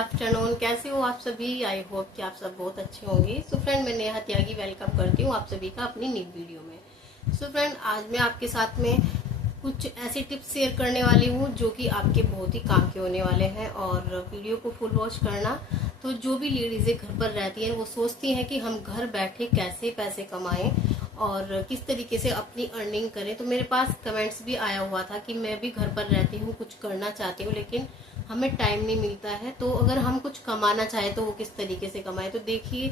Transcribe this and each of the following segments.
Afternoon. कैसे हो आप सभी? आई होप कि आप सब बहुत अच्छे होंगे। सो फ्रेंड, मैं नेहा त्यागी वेलकम करती हूँ आप सभी का अपनी न्यू वीडियो में। सो फ्रेंड, आज मैं आपके साथ में कुछ ऐसी टिप्स शेयर करने वाली हूँ जो कि आपके बहुत ही काम के होने वाले हैं, और वीडियो को फुल वॉच करना। तो जो भी लेडीजें घर पर रहती हैं वो सोचती हैं कि हम घर बैठे कैसे पैसे कमाएं और किस तरीके से अपनी अर्निंग करें। तो मेरे पास कमेंट्स भी आया हुआ था कि मैं भी घर पर रहती हूँ, कुछ करना चाहती हूँ, लेकिन हमें टाइम नहीं मिलता है। तो अगर हम कुछ कमाना चाहे तो वो किस तरीके से कमाए? तो देखिए,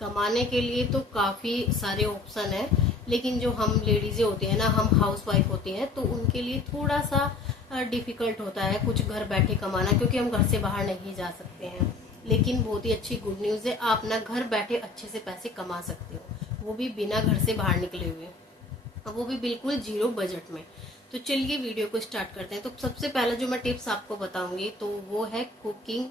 कमाने के लिए तो काफी सारे ऑप्शन है, लेकिन जो हम लेडीजें होती है ना, हम हाउस वाइफ होती हैं, तो उनके लिए थोड़ा सा डिफिकल्ट होता है कुछ घर बैठे कमाना, क्योंकि हम घर से बाहर नहीं जा सकते हैं। लेकिन बहुत ही अच्छी गुड न्यूज है, आप ना घर बैठे अच्छे से पैसे कमा सकते हो, वो भी बिना घर से बाहर निकले हुए, वो भी बिल्कुल जीरो बजट में। तो चलिए वीडियो को स्टार्ट करते हैं। तो सबसे पहला जो मैं टिप्स आपको बताऊंगी तो वो है कुकिंग।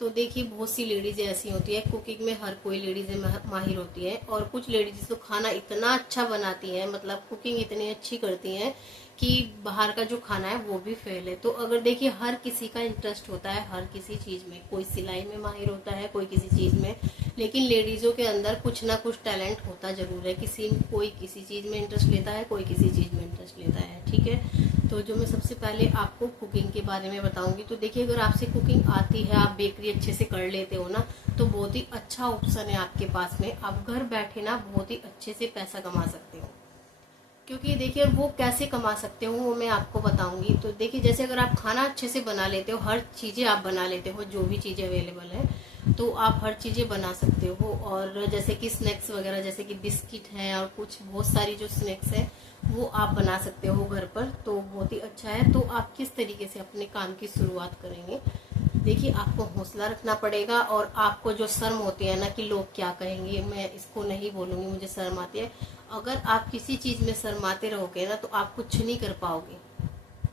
तो देखिए, बहुत सी लेडीज ऐसी होती है, कुकिंग में हर कोई लेडीज माहिर होती है, और कुछ लेडीज तो खाना इतना अच्छा बनाती है, मतलब कुकिंग इतनी अच्छी करती हैं कि बाहर का जो खाना है वो भी फेल है। तो अगर देखिए, हर किसी का इंटरेस्ट होता है हर किसी चीज में, कोई सिलाई में माहिर होता है, कोई किसी चीज में, लेकिन लेडीजों के अंदर कुछ ना कुछ टैलेंट होता जरूर है। कोई किसी चीज में इंटरेस्ट लेता है, कोई किसी चीज में इंटरेस्ट लेता है, ठीक है। तो जो मैं सबसे पहले आपको कुकिंग के बारे में बताऊंगी, तो देखिए, अगर आपसे कुकिंग आती है, आप बेकरी अच्छे से कर लेते हो ना, तो बहुत ही अच्छा ऑप्शन है आपके पास में। आप घर बैठे ना बहुत ही अच्छे से पैसा कमा सकते हो। क्योंकि देखिए, वो कैसे कमा सकते हो वो मैं आपको बताऊंगी। तो देखिए, जैसे अगर आप खाना अच्छे से बना लेते हो, हर चीजें आप बना लेते हो, जो भी चीजें अवेलेबल है, तो आप हर चीजें बना सकते हो। और जैसे कि स्नैक्स वगैरह, जैसे कि बिस्किट है और कुछ बहुत सारी जो स्नैक्स है वो आप बना सकते हो घर पर, तो बहुत ही अच्छा है। तो आप किस तरीके से अपने काम की शुरुआत करेंगे? देखिए, आपको हौसला रखना पड़ेगा, और आपको जो शर्म होती है ना कि लोग क्या कहेंगे, मैं इसको नहीं बोलूंगी, मुझे शर्म आती है, अगर आप किसी चीज में शर्माते रहोगे ना तो आप कुछ नहीं कर पाओगे।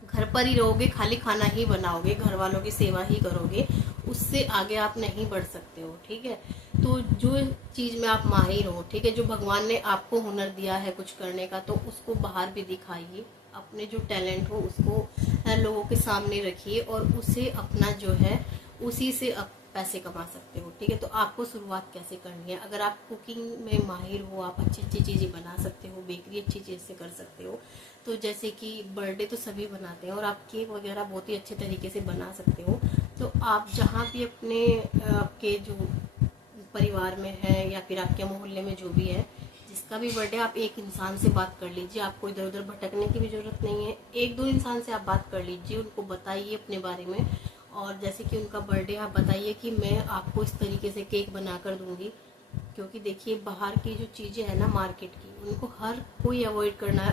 घर पर ही रहोगे, खाली खाना ही बनाओगे, घर वालों की सेवा ही करोगे, उससे आगे आप नहीं बढ़ सकते हो, ठीक है। तो जो चीज में आप माहिर हो, ठीक है, जो भगवान ने आपको हुनर दिया है कुछ करने का, तो उसको बाहर भी दिखाइए। अपने जो टैलेंट हो उसको लोगों के सामने रखिए, और उसे अपना जो है उसी से आप पैसे कमा सकते हो, ठीक है। तो आपको शुरुआत कैसे करनी है? अगर आप कुकिंग में माहिर हो, आप अच्छी अच्छी चीजें बना सकते हो, बेकरी अच्छी चीज से कर सकते हो, तो जैसे कि बर्थडे तो सभी बनाते हैं, और आप केक वगैरह बहुत ही अच्छे तरीके से बना सकते हो। तो आप जहाँ भी अपने आपके जो परिवार में है या फिर आपके मोहल्ले में जो भी है, जिसका भी बर्थडे, आप एक इंसान से बात कर लीजिए, आपको इधर उधर भटकने की भी जरूरत नहीं है। एक दो इंसान से आप बात कर लीजिए, उनको बताइए अपने बारे में, और जैसे कि उनका बर्थडे, आप बताइए कि मैं आपको इस तरीके से केक बना कर दूंगी। क्योंकि देखिए, बाहर की जो चीजें है ना मार्केट की, उनको हर कोई अवॉइड करना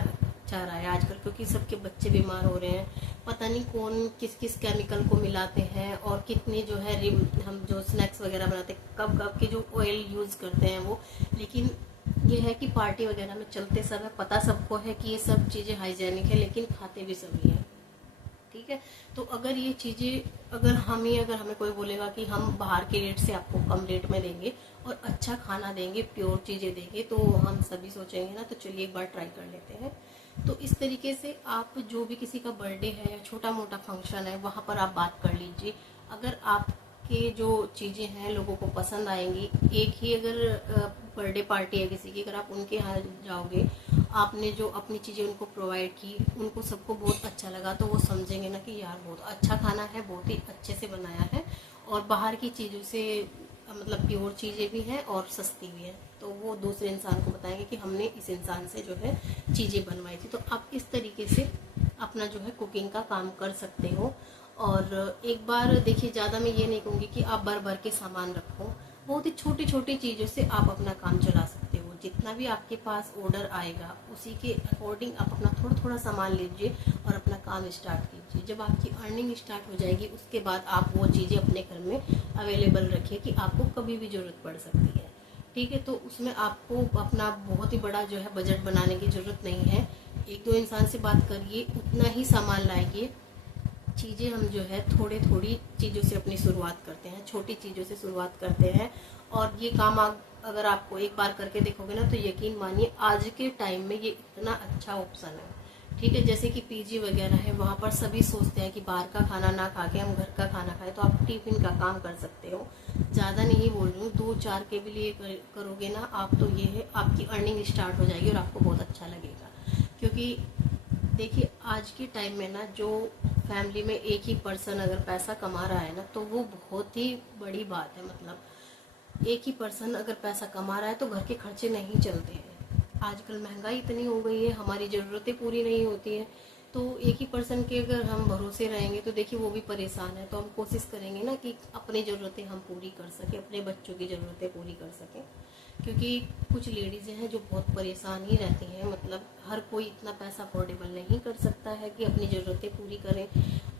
चाह रहा है आजकल, क्योंकि सबके बच्चे बीमार हो रहे हैं, पता नहीं कौन किस किस केमिकल को मिलाते हैं, और कितने जो है हम जो स्नैक्स वगैरह बनाते हैं, कब कब के जो ऑयल यूज करते हैं वो। लेकिन ये है कि पार्टी वगैरह में चलते समय पता सबको है कि ये सब चीजें हाइजेनिक है, लेकिन खाते भी सभी है, ठीक है। तो अगर ये चीजें, अगर हमें कोई बोलेगा कि हम बाहर के रेट से आपको कम रेट में देंगे और अच्छा खाना देंगे, प्योर चीजें देंगे, तो हम सभी सोचेंगे ना, तो चलिए एक बार ट्राई कर लेते हैं। तो इस तरीके से आप जो भी किसी का बर्थडे है या छोटा मोटा फंक्शन है, वहां पर आप बात कर लीजिए। अगर आपके जो चीजें हैं लोगों को पसंद आएंगी, एक ही अगर बर्थडे पार्टी है किसी की, अगर आप उनके यहाँ जाओगे, आपने जो अपनी चीजें उनको प्रोवाइड की, उनको सबको बहुत अच्छा लगा, तो वो समझेंगे ना कि यार बहुत अच्छा खाना है, बहुत ही अच्छे से बनाया है, और बाहर की चीजों से मतलब प्योर चीजें भी हैं और सस्ती भी है। तो वो दूसरे इंसान को बताएंगे कि हमने इस इंसान से जो है चीजें बनवाई थी। तो आप इस तरीके से अपना जो है कुकिंग का काम कर सकते हो। और एक बार देखिए, ज्यादा मैं ये नहीं कहूंगी कि आप भर भर के सामान रखो, बहुत ही छोटी छोटी चीजों से आप अपना काम चला सकते हो। जितना भी आपके पास ऑर्डर आएगा उसी के अकॉर्डिंग आप अपना थोड़ा थोड़ा सामान लीजिए और अपना काम स्टार्ट कीजिए। जब आपकी अर्निंग स्टार्ट हो जाएगी, उसके बाद आप वो चीजें अपने घर में अवेलेबल रखिए कि आपको कभी भी जरूरत पड़ सकती है, ठीक है। तो उसमें आपको अपना बहुत ही बड़ा जो है बजट बनाने की जरूरत नहीं है। एक दो इंसान से बात करिए, उतना ही सामान लाइए। चीजें हम जो है थोड़ी थोड़ी चीजों से अपनी शुरुआत करते हैं, छोटी चीजों से शुरुआत करते हैं, और ये काम आप अगर आपको एक बार करके देखोगे ना, तो यकीन मानिए आज के टाइम में ये इतना अच्छा ऑप्शन है, ठीक है। जैसे कि पीजी वगैरह है, वहाँ पर सभी सोचते हैं कि बाहर का खाना ना खा के हम घर का खाना खाएं, तो आप टिफिन का काम कर सकते हो। ज़्यादा नहीं बोल रही हूँ, 2-4 के भी लिए करोगे ना आप, तो ये है आपकी अर्निंग स्टार्ट हो जाएगी और आपको बहुत अच्छा लगेगा। क्योंकि देखिए आज के टाइम में ना, जो फैमिली में एक ही पर्सन अगर पैसा कमा रहा है ना, तो वो बहुत ही बड़ी बात है। मतलब एक ही पर्सन अगर पैसा कमा रहा है तो घर के खर्चे नहीं चलते हैं। आजकल महंगाई इतनी हो गई है, हमारी ज़रूरतें पूरी नहीं होती है, तो एक ही पर्सन के अगर हम भरोसे रहेंगे तो देखिए वो भी परेशान है। तो हम कोशिश करेंगे ना कि अपनी ज़रूरतें हम पूरी कर सकें, अपने बच्चों की ज़रूरतें पूरी कर सकें। क्योंकि कुछ लेडीज़ें हैं जो बहुत परेशान ही रहती हैं। मतलब हर कोई इतना पैसा अफोर्डेबल नहीं कर सकता है कि अपनी ज़रूरतें पूरी करें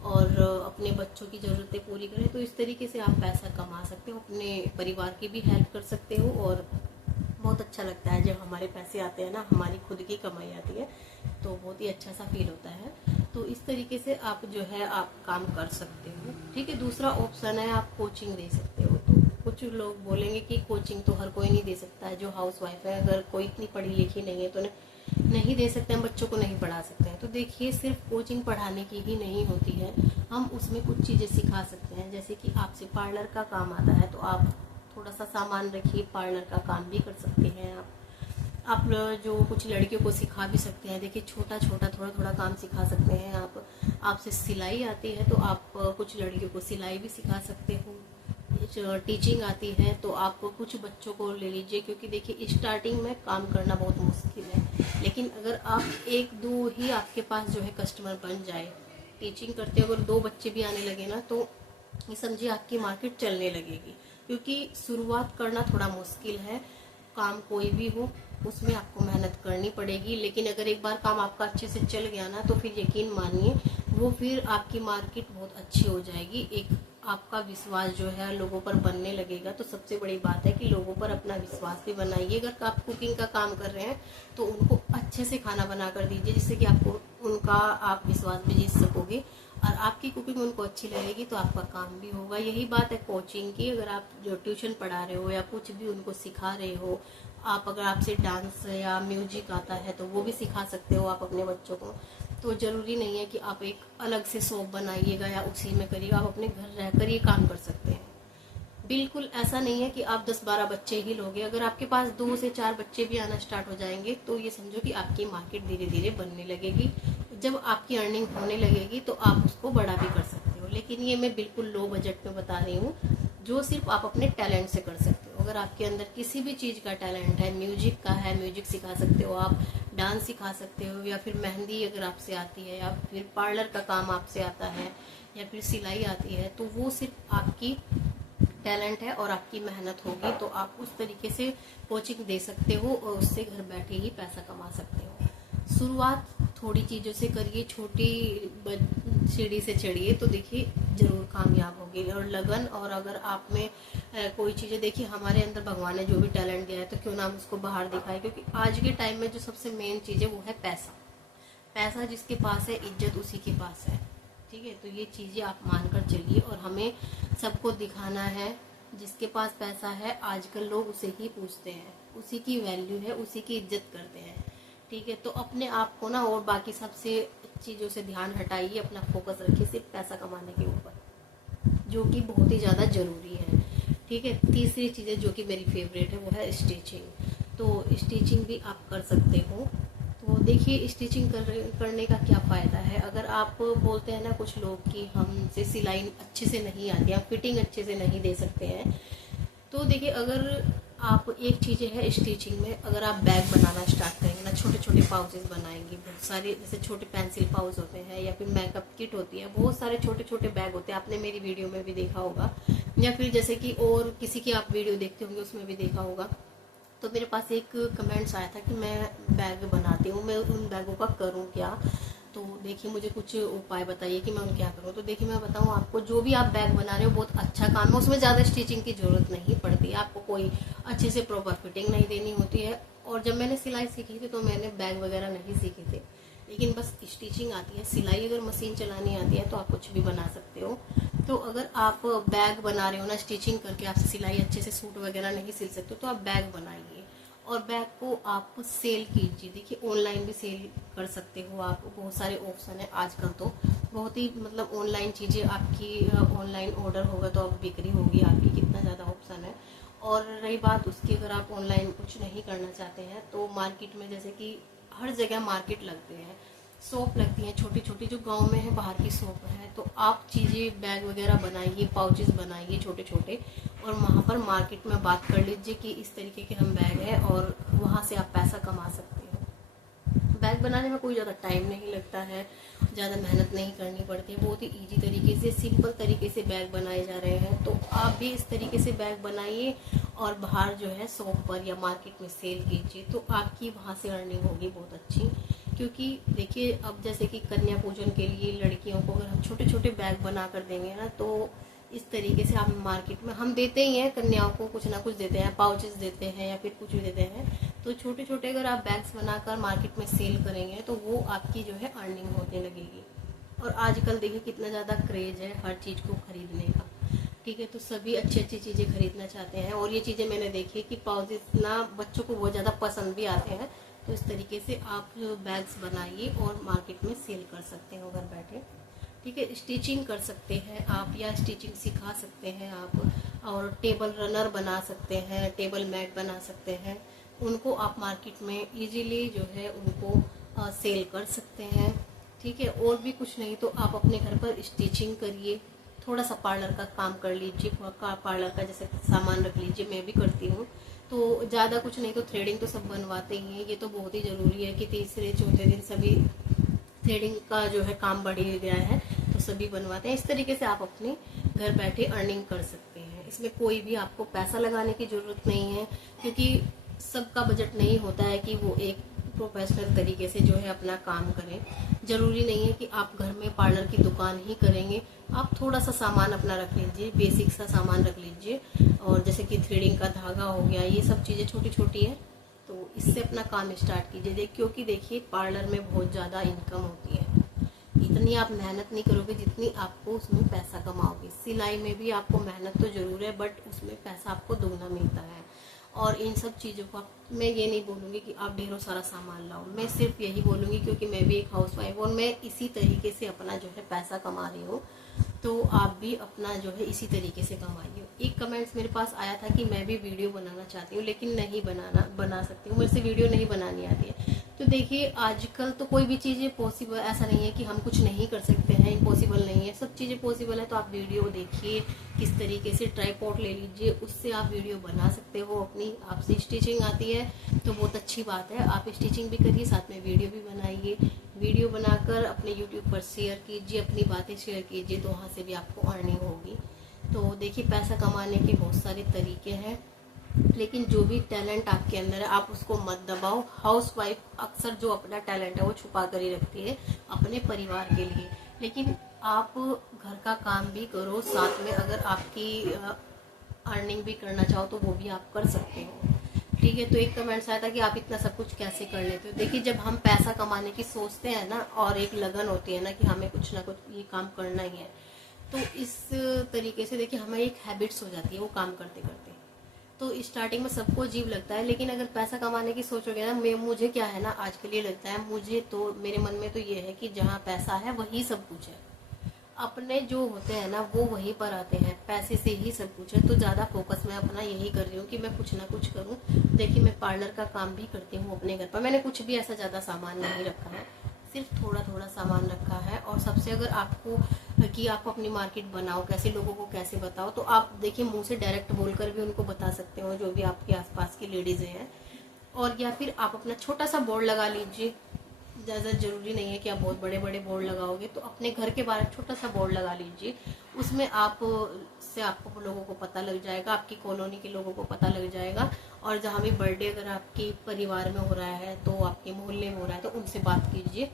और अपने बच्चों की ज़रूरतें पूरी करें। तो इस तरीके से आप पैसा कमा सकते हो, अपने परिवार की भी हेल्प कर सकते हो, और बहुत अच्छा लगता है जब हमारे पैसे आते हैं ना, हमारी खुद की कमाई आती है, तो बहुत ही अच्छा सा फील होता है। तो इस तरीके से आप जो है आप काम कर सकते हो। ठीक है। दूसरा ऑप्शन है आप कोचिंग दे सकते हो। तो कुछ लोग बोलेंगे कि कोचिंग तो हर कोई नहीं दे सकता है, जो हाउस वाइफ है, अगर कोई इतनी पढ़ी लिखी नहीं है तो नहीं दे सकते हैं, बच्चों को नहीं पढ़ा सकते हैं। तो देखिए सिर्फ कोचिंग पढ़ाने की ही नहीं होती है, हम उसमें कुछ चीज़ें सिखा सकते हैं। जैसे कि आपसे पार्लर का काम आता है तो आप थोड़ा सा सामान रखिए, पार्लर का काम भी कर सकते हैं आप जो कुछ लड़कियों को सिखा भी सकते हैं। देखिए छोटा छोटा थोड़ा थोड़ा काम सिखा सकते हैं आप। आपसे सिलाई आती है तो आप कुछ लड़कियों को सिलाई भी सिखा सकते हो। टीचिंग आती है तो आप कुछ बच्चों को ले लीजिए, क्योंकि देखिए स्टार्टिंग में काम करना बहुत मुश्किल है, लेकिन अगर आप 1-2 ही आपके पास जो है कस्टमर बन जाए, टीचिंग करते अगर 2 बच्चे भी आने लगे ना, तो ये समझिए आपकी मार्केट चलने लगेगी। क्योंकि शुरुआत करना थोड़ा मुश्किल है, काम कोई भी हो उसमें आपको मेहनत करनी पड़ेगी, लेकिन अगर एक बार काम आपका अच्छे से चल गया ना, तो फिर यकीन मानिए वो फिर आपकी मार्केट बहुत अच्छी हो जाएगी। एक आपका विश्वास जो है लोगों पर बनने लगेगा। तो सबसे बड़ी बात है कि लोगों पर अपना विश्वास भी बनाइए। अगर आप कुकिंग का काम कर रहे हैं तो उनको अच्छे से खाना बना कर दीजिए, जिससे कि आपको उनका आप विश्वास भी जीत सकोगे, और आपकी कुकिंग उनको अच्छी लगेगी तो आपका काम भी होगा। यही बात है कोचिंग की। अगर आप जो ट्यूशन पढ़ा रहे हो या कुछ भी उनको सिखा रहे हो, आप अगर आपसे डांस या म्यूजिक आता है तो वो भी सिखा सकते हो आप अपने बच्चों को। तो ज़रूरी नहीं है कि आप एक अलग से शॉप बनाइएगा या उसी में करिएगा, आप अपने घर रहकर ये काम कर सकते हैं। बिल्कुल ऐसा नहीं है कि आप 10-12 बच्चे ही लोगे। अगर आपके पास 2 से 4 बच्चे भी आना स्टार्ट हो जाएंगे तो ये समझो कि आपकी मार्केट धीरे धीरे बनने लगेगी। जब आपकी अर्निंग होने लगेगी तो आप उसको बड़ा भी कर सकते हो। लेकिन ये मैं बिल्कुल लो बजट में बता रही हूँ, जो सिर्फ आप अपने टैलेंट से कर सकते हो। अगर आपके अंदर किसी भी चीज़ का टैलेंट है, म्यूजिक का है, म्यूजिक सिखा सकते हो आप, डांस सिखा सकते हो, या फिर मेहंदी अगर आपसे आती है, या फिर पार्लर का काम आपसे आता है, या फिर सिलाई आती है, तो वो सिर्फ आपकी टैलेंट है और आपकी मेहनत होगी। तो आप उस तरीके से कोचिंग दे सकते हो और उससे घर बैठे ही पैसा कमा सकते हो। शुरुआत थोड़ी चीज़ों से करिए, छोटी सीढ़ी से चढ़िए, तो देखिए ज़रूर कामयाब होगी। और लगन, और अगर आप में कोई चीज़ें, देखिए हमारे अंदर भगवान ने जो भी टैलेंट दिया है तो क्यों ना हम उसको बाहर दिखाए। क्योंकि आज के टाइम में जो सबसे मेन चीज़ है वो है पैसा। पैसा जिसके पास है, इज्जत उसी के पास है। ठीक है। तो ये चीज़ें आप मानकर चलिए, और हमें सबको दिखाना है जिसके पास पैसा है आजकल लोग उसे ही पूछते हैं, उसी की वैल्यू है, उसी की इज्जत करते हैं। ठीक है। तो अपने आप को ना और बाकी सबसे चीज़ों से ध्यान हटाइए, अपना फोकस रखिए सिर्फ पैसा कमाने के ऊपर, जो कि बहुत ही ज़्यादा ज़रूरी है। ठीक है। तीसरी चीज़ें जो कि मेरी फेवरेट है वो है स्टिचिंग। तो स्टिचिंग भी आप कर सकते हो। तो देखिए स्टिचिंग करने का क्या फ़ायदा है। अगर आप बोलते हैं ना कुछ लोग कि हमसे सिलाई अच्छे से नहीं आती, आप फिटिंग अच्छे से नहीं दे सकते हैं, तो देखिए अगर आप एक चीज़ है स्टिचिंग में, अगर आप बैग बनाना स्टार्ट करेंगे ना, छोटे छोटे पाउचेस बनाएंगे, बहुत सारे जैसे छोटे पेंसिल पाउच होते हैं, या फिर मेकअप किट होती है, बहुत सारे छोटे छोटे बैग होते हैं, आपने मेरी वीडियो में भी देखा होगा, या फिर जैसे कि और किसी की आप वीडियो देखते होंगे उसमें भी देखा होगा। तो मेरे पास एक कमेंट्स आया था कि मैं बैग बनाती हूँ, मैं उन बैगों का करूँ क्या। तो देखिए मुझे कुछ उपाय बताइए कि मैं उन क्या करूँ। तो देखिए मैं बताऊँ आपको, जो भी आप बैग बना रहे हो बहुत अच्छा काम है, उसमें ज़्यादा स्टिचिंग की ज़रूरत नहीं पड़ती है, आपको कोई अच्छे से प्रॉपर फिटिंग नहीं देनी होती है। और जब मैंने सिलाई सीखी थी तो मैंने बैग वगैरह नहीं सीखे थे, लेकिन बस स्टिचिंग आती है। सिलाई अगर मशीन चलानी आती है तो आप कुछ भी बना सकते हो। तो अगर आप बैग बना रहे हो ना स्टिचिंग करके, आपसे सिलाई अच्छे से सूट वगैरह नहीं सिल सकते तो आप बैग बनाइए। और बैग को आप सेल कीजिए। देखिए ऑनलाइन भी सेल कर सकते हो आप, बहुत सारे ऑप्शन है आजकल। तो बहुत ही मतलब ऑनलाइन चीज़ें आपकी, ऑनलाइन ऑर्डर होगा तो अब बिक्री होगी आपकी, कितना ज़्यादा ऑप्शन है। और रही बात उसकी, अगर आप ऑनलाइन कुछ नहीं करना चाहते हैं तो मार्केट में, जैसे कि हर जगह मार्केट लगते हैं, शॉप लगती हैं छोटी छोटी, जो गांव में है बाहर की शॉप है, तो आप चीज़ें बैग वगैरह बनाइए, पाउचेस बनाइए छोटे छोटे, और वहाँ पर मार्केट में बात कर लीजिए कि इस तरीके के हम बैग हैं, और वहाँ से आप पैसा कमा सकते हो। बैग बनाने में कोई ज़्यादा टाइम नहीं लगता है, ज़्यादा मेहनत नहीं करनी पड़ती है, बहुत ही इजी तरीके से, सिंपल तरीके से बैग बनाए जा रहे हैं। तो आप भी इस तरीके से बैग बनाइए और बाहर जो है शॉप पर या मार्केट में सेल कीजिए, तो आपकी वहाँ से अर्निंग होगी बहुत अच्छी। क्योंकि देखिए अब जैसे कि कन्या पूजन के लिए लड़कियों को अगर हम छोटे छोटे बैग बना कर देंगे ना, तो इस तरीके से आप मार्केट में, हम देते ही हैं कन्याओं को, कुछ ना कुछ देते हैं, पाउचेस देते हैं या फिर कुछ भी देते हैं। तो छोटे छोटे अगर आप बैग्स बनाकर मार्केट में सेल करेंगे तो वो आपकी जो है अर्निंग होने लगेगी। और आजकल देखिए कितना ज़्यादा क्रेज है हर चीज़ को खरीदने का, ठीक है। तो सभी अच्छी अच्छी चीज़ें खरीदना चाहते हैं, और ये चीज़ें मैंने देखी कि पाउचेस ना बच्चों को बहुत ज़्यादा पसंद भी आते हैं। तो इस तरीके से आप बैग्स बनाइए और मार्केट में सेल कर सकते हो घर बैठे, ठीक है। स्टिचिंग कर सकते हैं आप, या स्टिचिंग सिखा सकते हैं आप, और टेबल रनर बना सकते हैं, टेबल मैट बना सकते हैं, उनको आप मार्केट में इजीली जो है उनको सेल कर सकते हैं, ठीक है। और भी कुछ नहीं तो आप अपने घर पर स्टिचिंग करिए, थोड़ा सा पार्लर का काम कर लीजिए, पार्लर का जैसे सामान रख लीजिए, मैं भी करती हूँ। तो ज़्यादा कुछ नहीं तो थ्रेडिंग तो सब बनवाते ही हैं, ये तो बहुत ही ज़रूरी है कि तीसरे चौथे दिन सभी थ्रेडिंग का जो है काम बढ़ ही गया है, तो सभी बनवाते हैं। इस तरीके से आप अपने घर बैठे अर्निंग कर सकते हैं, इसमें कोई भी आपको पैसा लगाने की ज़रूरत नहीं है, क्योंकि सबका बजट नहीं होता है कि वो एक प्रोफेशनल तरीके से जो है अपना काम करें। ज़रूरी नहीं है कि आप घर में पार्लर की दुकान ही करेंगे, आप थोड़ा सा सामान अपना रख लीजिए, बेसिक सा सामान रख लीजिए, और जैसे कि थ्रेडिंग का धागा हो गया, ये सब चीज़ें छोटी छोटी है, तो इससे अपना काम स्टार्ट कीजिए। क्योंकि देखिए पार्लर में बहुत ज़्यादा इनकम होती है, इतनी आप मेहनत नहीं करोगे जितनी आपको उसमें पैसा कमाओगे। सिलाई में भी आपको मेहनत तो ज़रूर है, बट उसमें पैसा आपको दोगुना मिलता है। और इन सब चीज़ों को मैं ये नहीं बोलूँगी कि आप ढेरों सारा सामान लाओ, मैं सिर्फ यही बोलूँगी क्योंकि मैं भी एक हाउसवाइफ हूँ और मैं इसी तरीके से अपना जो है पैसा कमा रही हूँ, तो आप भी अपना जो है इसी तरीके से कमाइए। एक कमेंट्स मेरे पास आया था कि मैं भी वीडियो बनाना चाहती हूँ लेकिन नहीं बना सकती हूँ, मेरे से वीडियो नहीं बनानी आती है। तो देखिए आजकल तो कोई भी चीज़ें पॉसिबल, ऐसा नहीं है कि हम कुछ नहीं कर सकते हैं, इम्पॉसिबल नहीं है, सब चीज़ें पॉसिबल है। तो आप वीडियो देखिए किस तरीके से, ट्राइपॉड ले लीजिए, उससे आप वीडियो बना सकते हो अपनी। आपसे स्टिचिंग आती है तो बहुत अच्छी बात है, आप स्टिचिंग भी करिए, साथ में वीडियो भी बनाइए। वीडियो बनाकर अपने यूट्यूब पर शेयर कीजिए, अपनी बातें शेयर कीजिए, तो वहाँ से भी आपको अर्निंग होगी। तो देखिए पैसा कमाने के बहुत सारे तरीके हैं, लेकिन जो भी टैलेंट आपके अंदर है आप उसको मत दबाओ। हाउसवाइफ अक्सर जो अपना टैलेंट है वो छुपा कर ही रखती है अपने परिवार के लिए, लेकिन आप घर का काम भी करो साथ में। अगर आपकी अर्निंग भी करना चाहो तो वो भी आप कर सकते हो, ठीक है। तो एक कमेंट्स आया था कि आप इतना सब कुछ कैसे कर लेते हो। देखिए जब हम पैसा कमाने की सोचते हैं ना, और एक लगन होती है ना कि हमें कुछ ना कुछ ये काम करना ही है, तो इस तरीके से देखिए हमें एक हैबिट्स हो जाती है वो काम करते करते। तो स्टार्टिंग में सबको अजीब लगता है, लेकिन अगर पैसा कमाने की सोचोगे ना, मुझे क्या है ना, आज के लिए लगता है, मुझे तो मेरे मन में तो ये है कि जहाँ पैसा है वही सब कुछ है। अपने जो होते हैं ना वो वहीं पर आते हैं, पैसे से ही सब कुछ है। तो ज़्यादा फोकस मैं अपना यही कर रही हूँ कि मैं कुछ ना कुछ करूँ। देखिए मैं पार्लर का काम भी करती हूँ अपने घर पर, मैंने कुछ भी ऐसा ज़्यादा सामान नहीं रखा है, सिर्फ थोड़ा थोड़ा सामान रखा है। और सबसे अगर आपको कि आप अपनी मार्केट बनाओ कैसे, लोगों को कैसे बताओ, तो आप देखिए मुंह से डायरेक्ट बोलकर भी उनको बता सकते हो, जो भी आपके आसपास की लेडीज़ हैं। और या फिर आप अपना छोटा सा बोर्ड लगा लीजिए, ज़्यादा ज़रूरी नहीं है कि आप बहुत बड़े बड़े बोर्ड लगाओगे, तो अपने घर के बाहर छोटा सा बोर्ड लगा लीजिए, उसमें आपको लोगों को पता लग जाएगा, आपकी कॉलोनी के लोगों को पता लग जाएगा। और जहाँ भी बर्थडे अगर आपके परिवार में हो रहा है, तो आपके मोहल्ले में हो रहा है, तो उनसे बात कीजिए।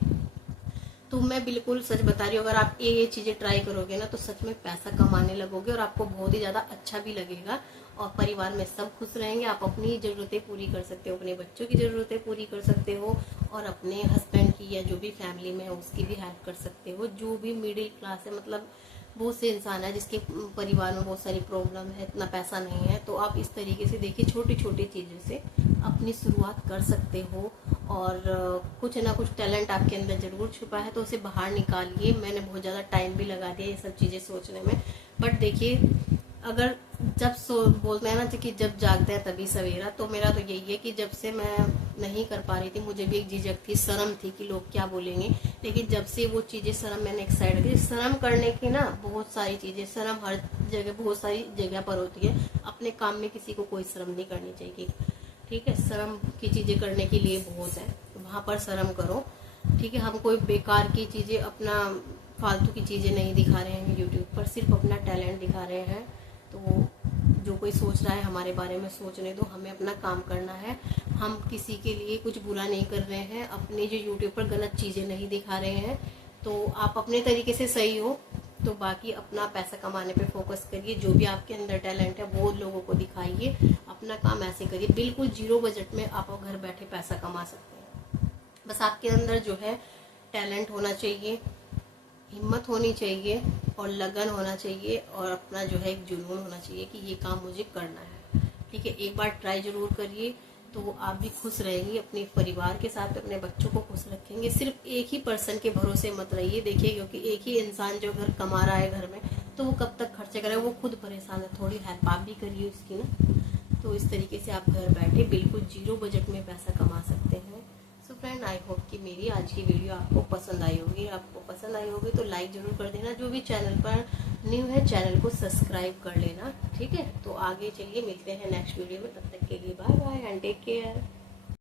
तो मैं बिल्कुल सच बता रही हूँ, अगर आप ये चीज़ें ट्राई करोगे ना तो सच में पैसा कमाने लगोगे और आपको बहुत ही ज़्यादा अच्छा भी लगेगा, और परिवार में सब खुश रहेंगे। आप अपनी ज़रूरतें पूरी कर सकते हो, अपने बच्चों की ज़रूरतें पूरी कर सकते हो, और अपने हस्बैंड की या जो भी फैमिली में है उसकी भी हेल्प कर सकते हो। जो भी मिडिल क्लास है, मतलब बहुत से इंसान है जिसके परिवार में बहुत सारी प्रॉब्लम है, इतना पैसा नहीं है, तो आप इस तरीके से देखिए छोटी छोटी चीज़ों से अपनी शुरुआत कर सकते हो। और कुछ ना कुछ टैलेंट आपके अंदर ज़रूर छुपा है, तो उसे बाहर निकालिए। मैंने बहुत ज़्यादा टाइम भी लगा दिया ये सब चीज़ें सोचने में, बट देखिए अगर जब बोलते हैं ना कि जब जागते हैं तभी सवेरा, तो मेरा तो यही है कि जब से मैं नहीं कर पा रही थी, मुझे भी एक झिझक थी, शर्म थी कि लोग क्या बोलेंगे, लेकिन जब से वो चीज़ें शर्म मैंने एक साइड की, शर्म करने की ना बहुत सारी चीज़ें, शर्म हर जगह बहुत सारी जगह पर होती है। अपने काम में किसी को कोई शर्म नहीं करनी चाहिए, ठीक है। शर्म की चीज़ें करने के लिए बहुत है, वहाँ पर शर्म करो, ठीक है। हम कोई बेकार की चीज़ें, अपना फालतू की चीज़ें नहीं दिखा रहे हैं यूट्यूब पर, सिर्फ अपना टैलेंट दिखा रहे हैं। तो जो कोई सोच रहा है हमारे बारे में सोचने दो, हमें अपना काम करना है। हम किसी के लिए कुछ बुरा नहीं कर रहे हैं, अपने जो यूट्यूब पर गलत चीज़ें नहीं दिखा रहे हैं। तो आप अपने तरीके से सही हो, तो बाकी अपना पैसा कमाने पे फोकस करिए। जो भी आपके अंदर टैलेंट है वो लोगों को दिखाइए, अपना काम ऐसे करिए। बिल्कुल जीरो बजट में आप घर बैठे पैसा कमा सकते हैं। बस आपके अंदर जो है टैलेंट होना चाहिए, हिम्मत होनी चाहिए और लगन होना चाहिए, और अपना जो है एक जुनून होना चाहिए कि ये काम मुझे करना है, ठीक है। एक बार ट्राई जरूर करिए, तो आप भी खुश रहेंगी, अपने परिवार के साथ अपने बच्चों को खुश रखेंगे। सिर्फ एक ही पर्सन के भरोसे मत रहिए, देखिए, क्योंकि एक ही इंसान जो घर कमा रहा है घर में, तो वो कब तक खर्चे करेगा, वो खुद परेशान है। थोड़ी हेल्प आप भी करिए उसकी ना। तो इस तरीके से आप घर बैठे बिल्कुल जीरो बजट में पैसा कमा सकते हैं। सो फ्रेंड, आई होप कि मेरी आज की वीडियो आपको पसंद आई होगी। आपको पसंद आई होगी तो लाइक ज़रूर कर देना। जो भी चैनल पर न्यू है चैनल को सब्सक्राइब कर लेना, ठीक है। तो आगे चलिए मिलते हैं नेक्स्ट वीडियो में, तब तक के लिए bye bye and take care.